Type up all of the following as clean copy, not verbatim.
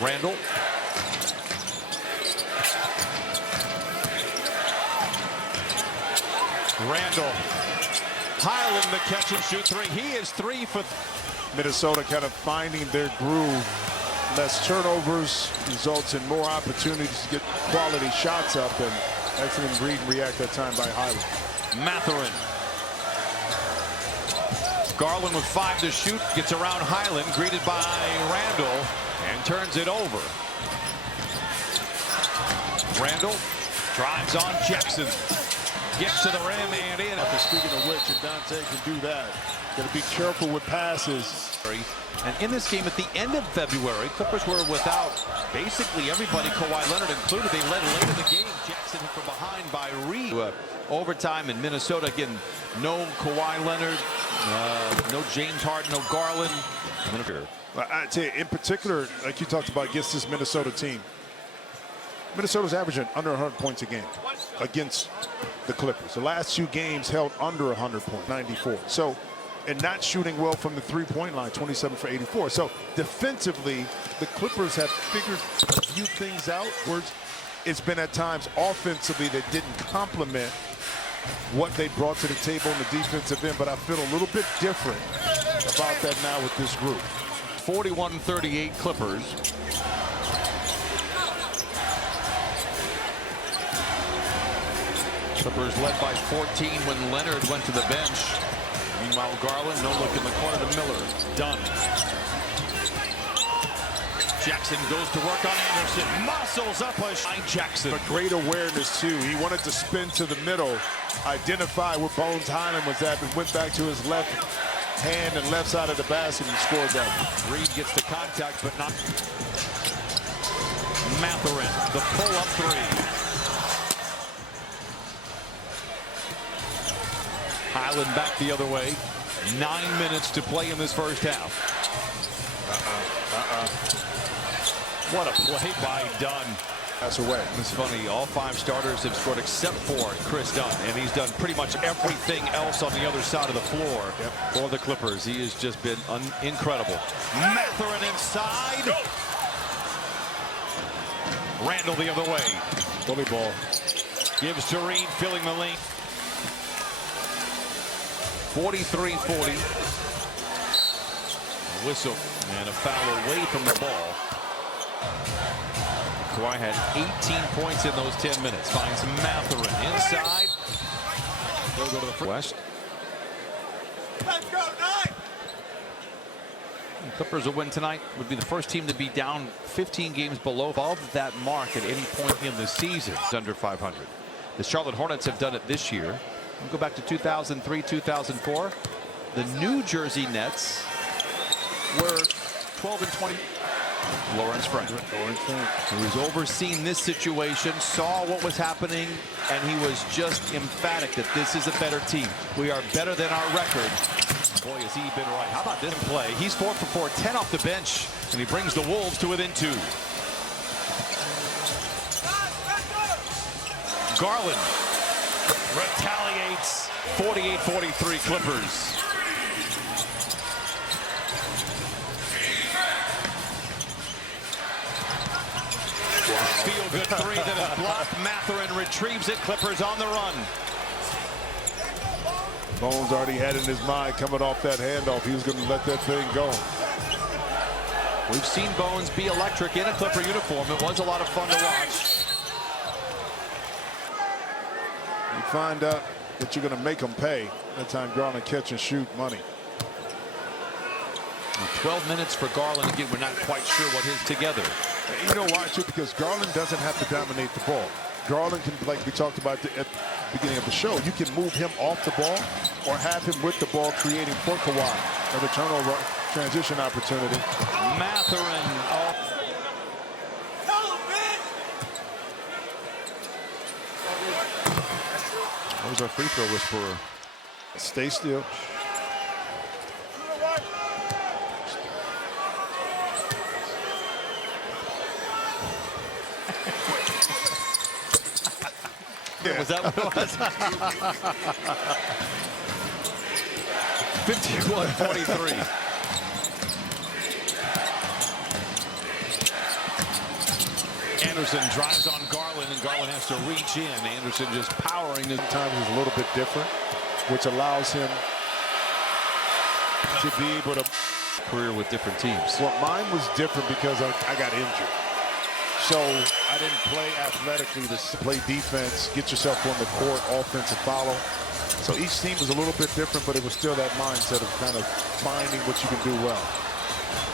Randall. Randall. Highland the catch and shoot three. He is 3 for. Minnesota kind of finding their groove. Less turnovers results in more opportunities to get quality shots up, and excellent read and react that time by Highland. Mathurin. Garland with 5 to shoot, gets around Highland, greeted by Randall, and turns it over. Randall drives on Jackson, gets to the rim and in. Speaking of which, if Dante can do that, got to be careful with passes. And in this game at the end of February, Clippers were without basically everybody, Kawhi Leonard included. They led late in the game. Jackson hit from behind by Reed. Overtime in Minnesota. Again, no Kawhi Leonard, no James Harden, no Garland. I tell you, in particular, like you talked about against this Minnesota team, Minnesota's averaging under 100 points a game against the Clippers. The last 2 games held under 100 points, 94. So, and not shooting well from the three-point line, 27 for 84. So defensively, the Clippers have figured a few things out. Where it's been at times offensively that didn't complement what they brought to the table in the defensive end. But I feel a little bit different about that now with this group. 41-38 Clippers. Clippers led by 14 when Leonard went to the bench. Meanwhile, Garland, no look in the corner to Miller. Done. Jackson goes to work on Anderson. Muscles up by Jackson. But great awareness, too. He wanted to spin to the middle, identify where Bones Highland was at, and went back to his left hand and left side of the basket and scored that. Reed gets the contact, but not. Mathurin, the pull-up three. Highland back the other way. 9 minutes to play in this first half. What a play by Dunn. That's away. It's funny, all 5 starters have scored except for Chris Dunn, and he's done pretty much everything else on the other side of the floor for the Clippers. He has just been incredible. Mathurin inside. Randall the other way. Bully ball. Gives to Reed, filling the lane. 43-40. Whistle and a foul away from the ball. Kawhi had 18 points in those 10 minutes. Finds Mathurin inside. They'll go to the west. Let's go, 9. Clippers will win tonight. Would be the first team to be down 15 games above that mark at any point in the season. It's under 500. The Charlotte Hornets have done it this year. We'll go back to 2003, 2004. The New Jersey Nets were 12-20. Lawrence Frank, who was overseeing this situation, saw what was happening, and he was just emphatic that this is a better team. We are better than our record. Boy, has he been right. How about this play? He's 4 for 4, 10 off the bench, and he brings the Wolves to within 2. Garland retaliates. 48-43 Clippers. Feel-good three that is blocked. Mathurin retrieves it. Clippers on the run. Bones already had in his mind coming off that handoff. He was going to let that thing go. We've seen Bones be electric in a Clipper uniform. It was a lot of fun to watch. You find out that you're going to make them pay. That time Garland catch and shoot money. 12 minutes for Garland. Again, we're not quite sure what his together. You know why, too? Because Garland doesn't have to dominate the ball. Garland can, like we talked about at the beginning of the show, you can move him off the ball or have him with the ball, creating for Kawhi a turnover transition opportunity. Mathurin off. What was our free throw whisperer? Stay still. Was that what it was? 51-43. Anderson drives on Garland, and Garland has to reach in. Anderson just powering. Sometimes is a little bit different, which allows him to be able to Career with different teams. Well, mine was different because I got injured. So I didn't play athletically to play defense, get yourself on the court, offensive follow. So each team was a little bit different, but it was still that mindset of kind of finding what you can do well.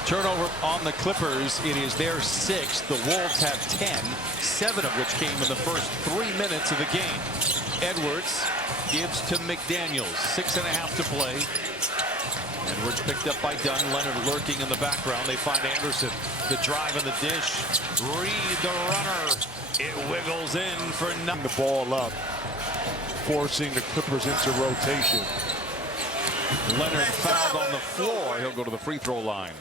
Turnover on the Clippers. It is their sixth. The Wolves have 10, 7 of which came in the first 3 minutes of the game. Edwards gives to McDaniels. 6.5 to play. Edwards picked up by Dunn. Leonard lurking in the background. They find Anderson. The drive and the dish. Reed, the runner. It wiggles in for nothing. The ball up, forcing the Clippers into rotation. Leonard fouled on the floor. He'll go to the free throw line.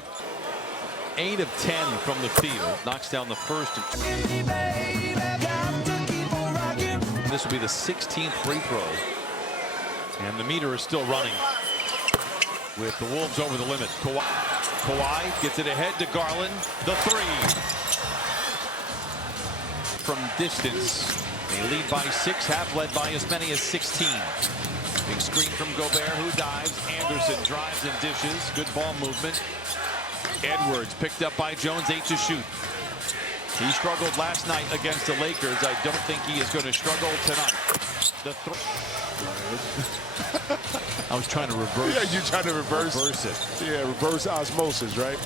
8 of 10 from the field. Knocks down the first. This will be the 16th free throw. And the meter is still running. With the Wolves over the limit. Kawhi gets it ahead to Garland. The three. From distance. They lead by 6, half led by as many as 16. Big screen from Gobert, who dives. Anderson drives and dishes. Good ball movement. Edwards picked up by Jones, 8 to shoot. He struggled last night against the Lakers. I don't think he is going to struggle tonight. I was trying to reverse. Yeah, you're trying to reverse it. Yeah, reverse osmosis, right?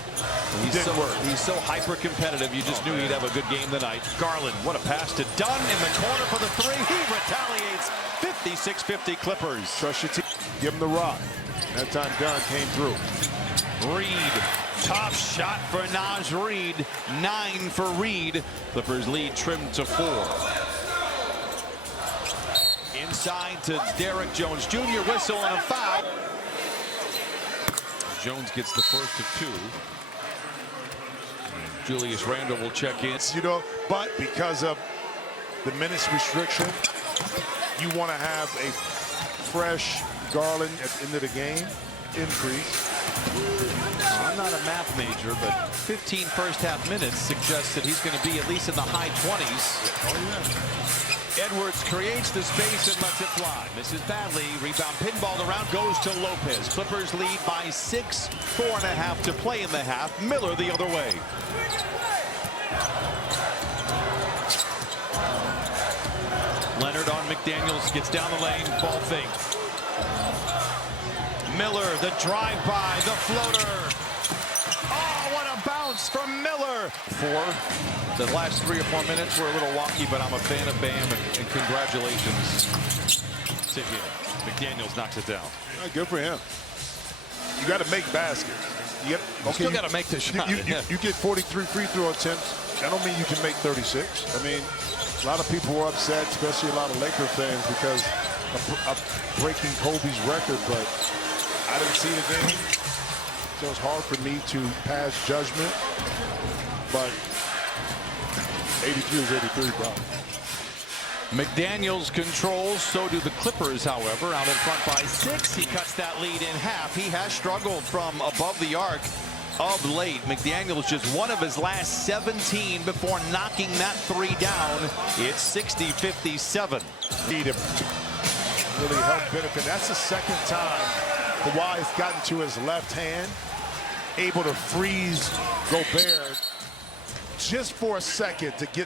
Didn't work. He's so hyper competitive. You just knew he'd have a good game tonight. Garland, what a pass to Dunn in the corner for the three. He retaliates. 56-50 Clippers. Trust your team. Give him the rock. That time Dunn came through. Reed, top shot for Naz Reed. 9 for Reed. Clippers lead trimmed to 4. Inside to Derrick Jones Jr. Whistle and a foul. Jones gets the first of 2. Julius Randle will check in. You know, but because of the minutes restriction, you want to have a fresh Garland at the end of the game increase. I'm not a math major, but 15 first half minutes suggests that he's going to be at least in the high 20s. Oh, yeah. Edwards creates the space and lets it fly. Misses badly. Rebound pinballed around, goes to Lopez. Clippers lead by 6, 4.5 to play in the half. Miller the other way. Leonard on McDaniels, gets down the lane, ball fake. Miller, the drive-by, the floater. Oh, what a bounce from Miller. The last 3 or 4 minutes were a little wonky, but I'm a fan of Bam, and congratulations. Sit here. McDaniels knocks it down. Good for him. You got to make baskets. You still got to make the shot. You get 43 free throw attempts. I don't mean you can make 36. I mean, a lot of people were upset, especially a lot of Laker fans, because of breaking Kobe's record, but I didn't see the game. So it's hard for me to pass judgment, but 83 is 83, bro. McDaniels controls, so do the Clippers, however, out in front by 6. He cuts that lead in half. He has struggled from above the arc of late. McDaniels just one of his last 17 before knocking that 3 down. It's 60-57. Need him to really help benefit. That's the second time Kawhi's gotten to his left hand, able to freeze Gobert just for a second to get